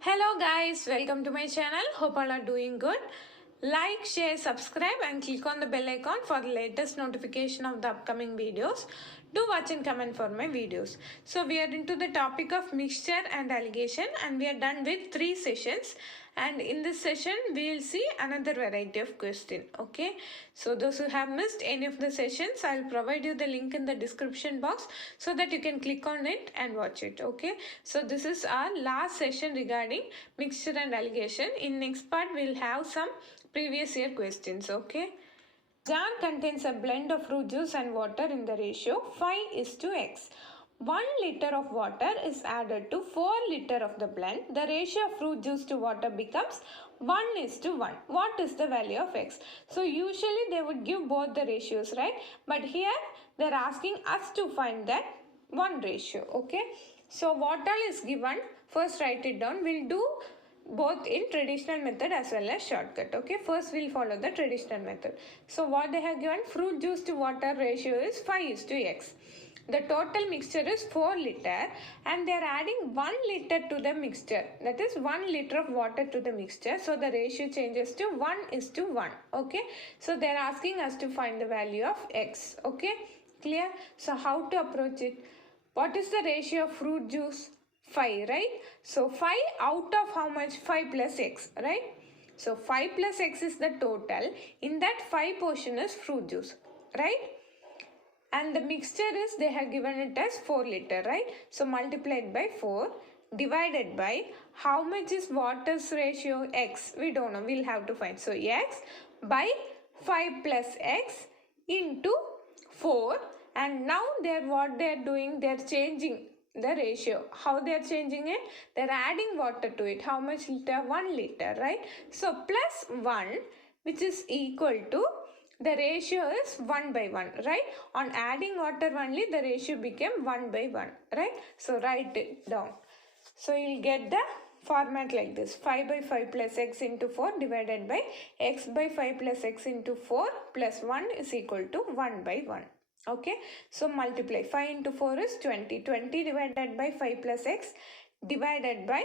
Hello guys, welcome to my channel. Hope all are doing good. Like, share, subscribe and click on the bell icon for the latest notification of the upcoming videos. Do watch and comment for my videos. So we are into the topic of mixture and alligation and we are done with 3 sessions. And in this session we will see another variety of question. Okay, so those who have missed any of the sessions, I'll provide you the link in the description box so that you can click on it and watch it. Okay, so this is our last session regarding mixture and alligation. In next part we'll have some previous year questions. Okay, jar contains a blend of fruit juice and water in the ratio 5:x. 1 liter of water is added to 4 liter of the blend. The ratio of fruit juice to water becomes 1:1. What is the value of x? So usually they would give both the ratios, right? But here they're asking us to find that one ratio. Okay, so what all is given, first write it down. We'll do both in traditional method as well as shortcut. Okay, first we'll follow the traditional method. So what they have given, fruit juice to water ratio is 5:x. The total mixture is 4 liter and they are adding 1 liter to the mixture, that is 1 liter of water to the mixture. So the ratio changes to 1:1. Okay, so they are asking us to find the value of x. Okay, clear? So how to approach it? What is the ratio of fruit juice? 5, right? So 5 out of how much? 5 plus x, right? So 5 plus x is the total. In that 5 portion is fruit juice, right? And the mixture is, they have given it as 4 liter, right? So multiplied by 4 divided by how much is water's ratio? X. We don't know. We'll have to find. So x by 5 plus x into 4. And now what they're doing, they're changing the ratio. How they're changing it? They're adding water to it. How much liter? 1 liter, right? So plus 1, which is equal to, the ratio is 1/1, right? On adding water only, the ratio became 1/1, right? So write it down. So you'll get the format like this: 5 by 5 plus x into 4 divided by x by 5 plus x into 4 plus 1 is equal to 1/1. Okay, so multiply. 5 into 4 is 20. 20 divided by 5 plus x divided by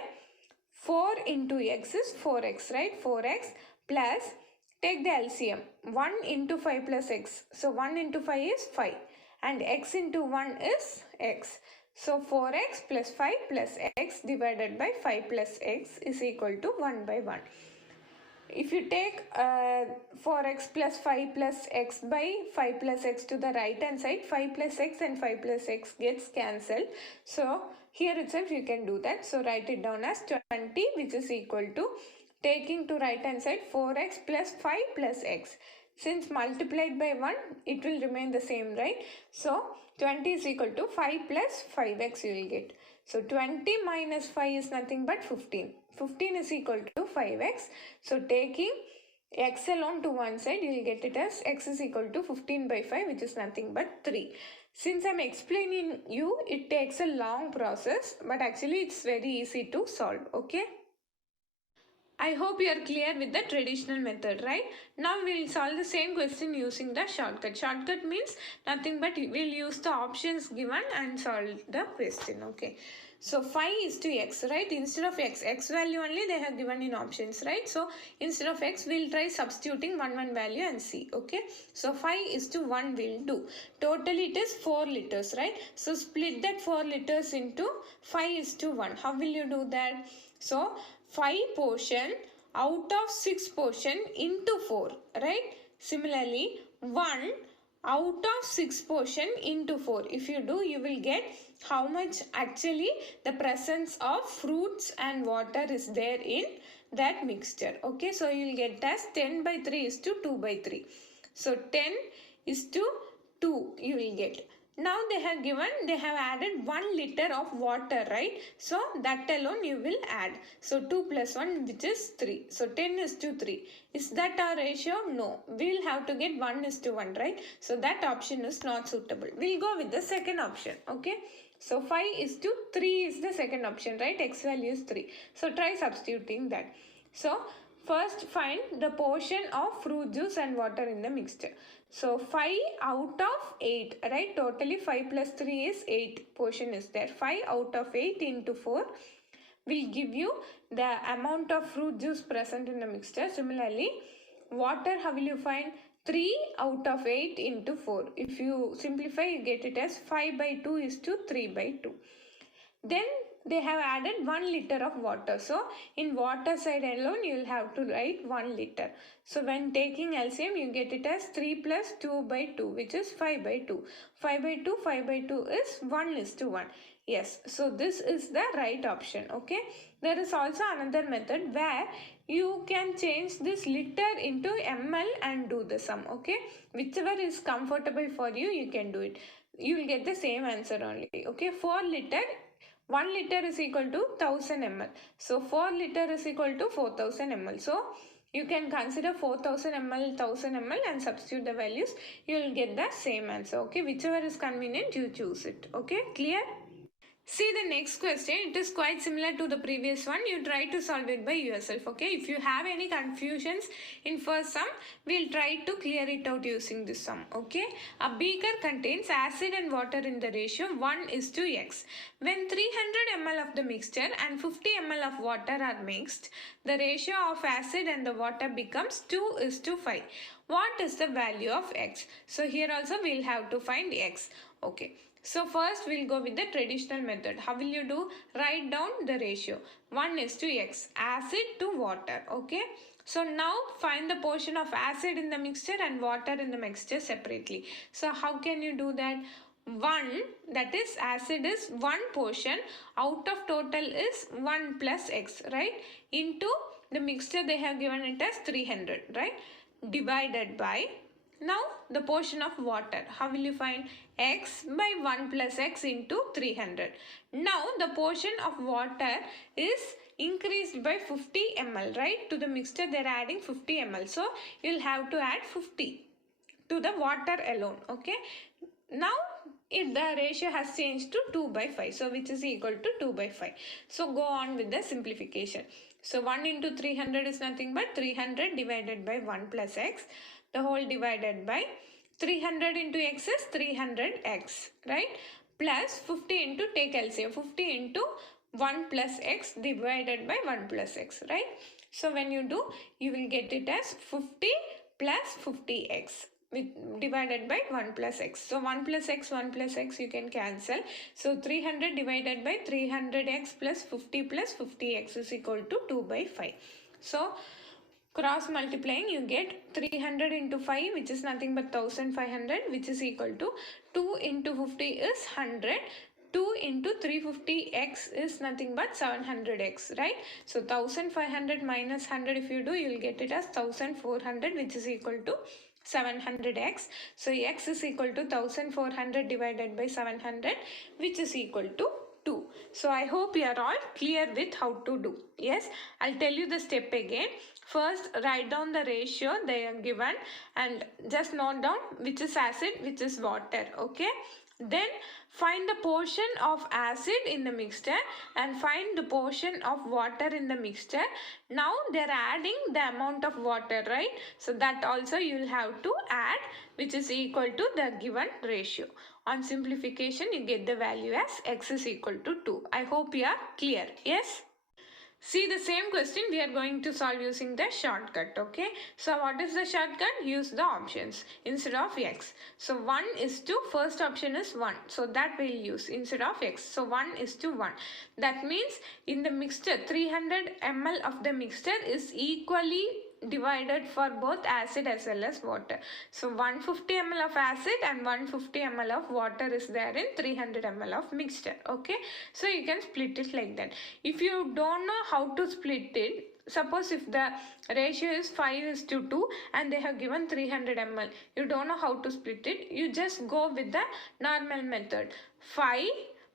4 into x is 4x, right? 4x plus, take the LCM. 1 into 5 plus x. So 1 into 5 is 5 and x into 1 is x. So 4x plus 5 plus x divided by 5 plus x is equal to 1/1. If you take 4x plus 5 plus x by 5 plus x to the right hand side, 5 plus x and 5 plus x gets cancelled. So here itself you can do that. So write it down as 20, which is equal to, taking to right hand side, 4x plus 5 plus x. Since multiplied by 1, it will remain the same, right? So 20 is equal to 5 plus 5x you will get. So 20 minus 5 is nothing but 15. 15 is equal to 5x. So taking x alone to one side, you will get it as x is equal to 15 by 5, which is nothing but 3. Since I'm explaining you, it takes a long process, but actually it's very easy to solve. Okay, I hope you are clear with the traditional method, right? Now we'll solve the same question using the shortcut. Shortcut means nothing but we'll use the options given and solve the question. Okay, so 5:x, right? Instead of x value only they have given in options, right? So instead of x, we'll try substituting one value and see. Okay, so 5:1 will do. Totally it is 4 liters, right? So split that 4 liters into 5:1. How will you do that? So 5 portion out of 6 portion into 4, right? Similarly, 1 out of 6 portion into 4. If you do, you will get how much actually the presence of fruits and water is there in that mixture. Okay, so you will get as 10 by 3 is to 2 by 3. So 10 is to 2 you will get. Now they have added 1 liter of water, right? So that alone you will add. So 2 plus 1, which is 3. So 10 is to 3. Is that our ratio? No. We will have to get 1:1, right? So that option is not suitable. We'll go with the second option. Okay. So 5:3 is the second option, right? X value is 3. So try substituting that. So first find the portion of fruit juice and water in the mixture. So 5 out of 8, right? Totally 5 plus 3 is 8 portion is there. 5 out of 8 into 4 will give you the amount of fruit juice present in the mixture. Similarly, water, how will you find? 3 out of 8 into 4. If you simplify, you get it as 5 by 2 is to 3 by 2. Then they have added 1 liter of water. So in water side alone, you will have to write 1 liter. So when taking LCM, you get it as 3 plus 2 by 2, which is 5 by 2. 5 by 2, 5 by 2 is 1 is to 1. Yes, so this is the right option. Okay. There is also another method where you can change this liter into ml and do the sum. Okay. Whichever is comfortable for you, you can do it. You will get the same answer only. Okay. 4 liter, 1 liter is equal to 1000 ml. So 4 liter is equal to 4000 ml. So you can consider 4000 ml, 1000 ml and substitute the values. You will get the same answer. Okay. Whichever is convenient, you choose it. Okay. Clear? See the next question. It is quite similar to the previous one. You try to solve it by yourself. Okay. If you have any confusions in first sum, we'll try to clear it out using this sum. Okay. A beaker contains acid and water in the ratio 1 is to x. When 300 ml of the mixture and 50 ml of water are mixed, the ratio of acid and the water becomes 2 is to 5. What is the value of x? So here also we'll have to find x. Okay. So first we'll go with the traditional method. How will you do? Write down the ratio. 1 is to x. Acid to water. Okay. So now find the portion of acid in the mixture and water in the mixture separately. So how can you do that? 1, that is acid is 1 portion out of total is 1 plus x, right? Into the mixture they have given it as 300, right? Divided by, now the portion of water. How will you find? X by 1 plus x into 300. Now the portion of water is increased by 50 ml, right? To the mixture they are adding 50 ml. So you will have to add 50 to the water alone. Okay. Now if the ratio has changed to 2 by 5. So which is equal to 2 by 5. So go on with the simplification. So 1 into 300 is nothing but 300 divided by 1 plus x. The whole divided by 300 into x is 300x, right? Plus 50 into, take LCM, 50 into 1 plus x divided by 1 plus x, right? So when you do, you will get it as 50 plus 50x divided by 1 plus x. So 1 plus x you can cancel. So 300 divided by 300x plus 50x is equal to 2 by 5. So cross multiplying, you get 300 into 5, which is nothing but 1500, which is equal to 2 into 50 is 100. 2 into 350x is nothing but 700x, right? So 1500 minus 100 if you do, you will get it as 1400, which is equal to 700x. So x is equal to 1400 divided by 700, which is equal to 2. So I hope you are all clear with how to do. Yes, I'll tell you the step again. First, write down the ratio they are given and just note down which is acid, which is water. Okay. Then find the portion of acid in the mixture and find the portion of water in the mixture. Now they are adding the amount of water, right? So that also you will have to add, which is equal to the given ratio. On simplification, you get the value as x is equal to 2. I hope you are clear. Yes. See the same question we are going to solve using the shortcut. Okay. So what is the shortcut? Use the options instead of x. So 1 is to, first option is 1. So that we'll use instead of x. So 1 is to 1. That means in the mixture 300 ml of the mixture is equally divided for both acid as well as water. So 150 ml of acid and 150 ml of water is there in 300 ml of mixture. Okay. So you can split it like that. If you don't know how to split it, suppose if the ratio is 5 is to 2 and they have given 300 ml, you don't know how to split it, you just go with the normal method. 5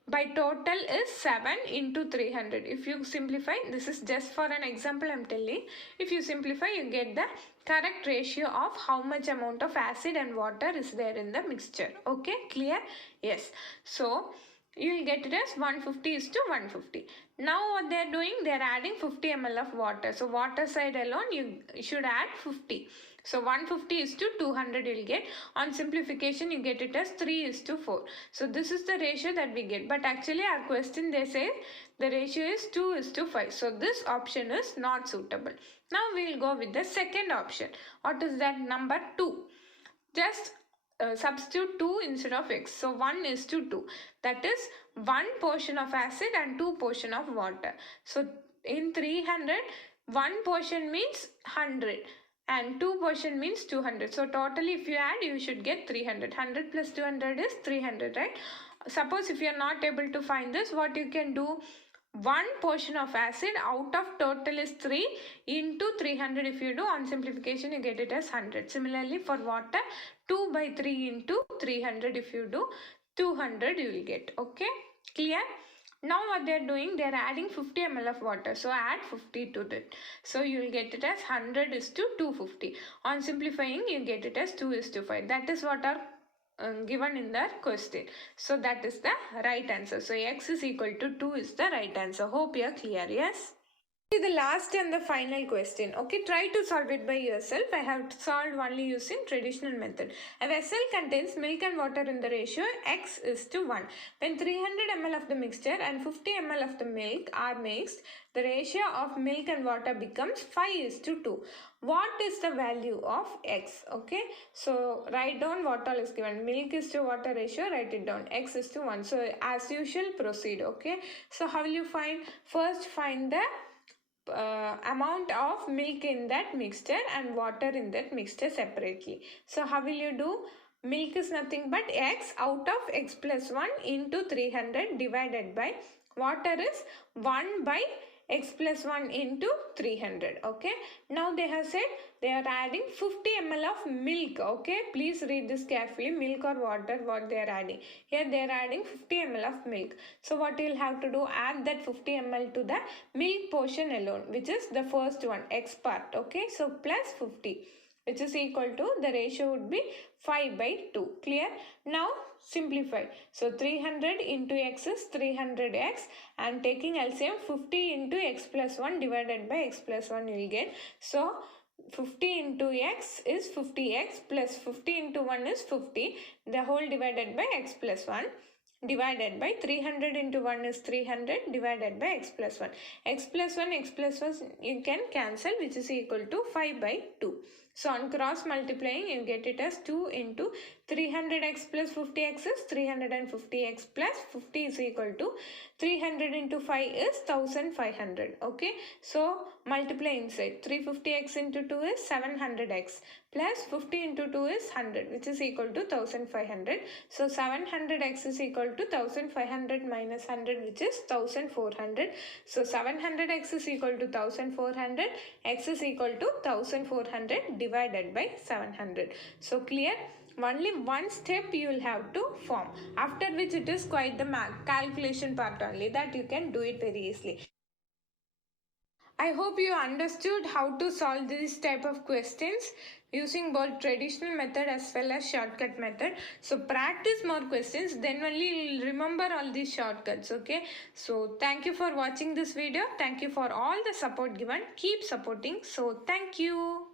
by total is 7 into 300. If you simplify, this is just for an example I'm telling. If you simplify, you get the correct ratio of how much amount of acid and water is there in the mixture. Okay, clear? Yes. So you'll get it as 150 is to 150. Now what they're doing, they're adding 50 ml of water. So water side alone, you should add 50. So 150 is to 200 you'll get. On simplification, you get it as 3 is to 4. So this is the ratio that we get. But actually our question, they say the ratio is 2 is to 5. So this option is not suitable. Now we'll go with the second option. What is that? Number 2. Just substitute 2 instead of x. So 1 is to 2. That is 1 portion of acid and 2 portion of water. So in 300, 1 portion means 100 and 2 portion means 200. So totally if you add, you should get 300. 100 plus 200 is 300, right? Suppose if you are not able to find this, what you can do? 1 portion of acid out of total is 3 into 300. If you do on simplification, you get it as 100. Similarly for water, 2 by 3 into 300. If you do 200, you will get. Okay, clear? Now what they are doing, they are adding 50 ml of water. So add 50 to that. So you will get it as 100 is to 250. On simplifying, you get it as 2 is to 5. That is what are given in the question. So that is the right answer. So x is equal to 2 is the right answer. Hope you are clear. Yes. The last and the final question. Okay, try to solve it by yourself. I have solved only using traditional method. A vessel contains milk and water in the ratio x is to 1. When 300 ml of the mixture and 50 ml of the milk are mixed, the ratio of milk and water becomes 5 is to 2. What is the value of x? Okay, so write down what all is given. Milk is to water ratio, write it down. X is to 1. So as usual, proceed. Okay, so how will you find? First find the amount of milk in that mixture and water in that mixture separately. So how will you do? Milk is nothing but x out of x plus 1 into 300 divided by water is 1 by x plus 1 into 300. Okay, now they have said they are adding 50 ml of milk. Okay, please read this carefully. Milk or water, what they are adding here, they are adding 50 ml of milk. So what you will have to do, add that 50 ml to the milk portion alone, which is the first one, x part. Okay, so plus 50, which is equal to, the ratio would be 5 by 2. Clear? Now simplify. So 300 into x is 300x, and taking LCM, 50 into x plus 1 divided by x plus 1 you will get. So 50 into x is 50x plus 50 into 1 is 50. The whole divided by x plus 1 divided by 300 into 1 is 300 divided by x plus 1. X plus 1 you can cancel, which is equal to 5 by 2. So on cross multiplying, you get it as 2 into 300x plus 50x is 350x plus 50 is equal to 300 into 5 is 1500. Okay, so multiply inside. 350x into 2 is 700x plus 50 into 2 is 100, which is equal to 1500. So 700x is equal to 1500 minus 100, which is 1400. So 700x is equal to 1400, x is equal to 1400 divided by 700. So clear? Only one step you will have to form, after which it is quite the calculation part only, that you can do it very easily. I hope you understood how to solve this type of questions using both traditional method as well as shortcut method. So practice more questions, then only you will remember all these shortcuts. Okay, so thank you for watching this video. Thank you for all the support given. Keep supporting. So thank you.